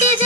Herkese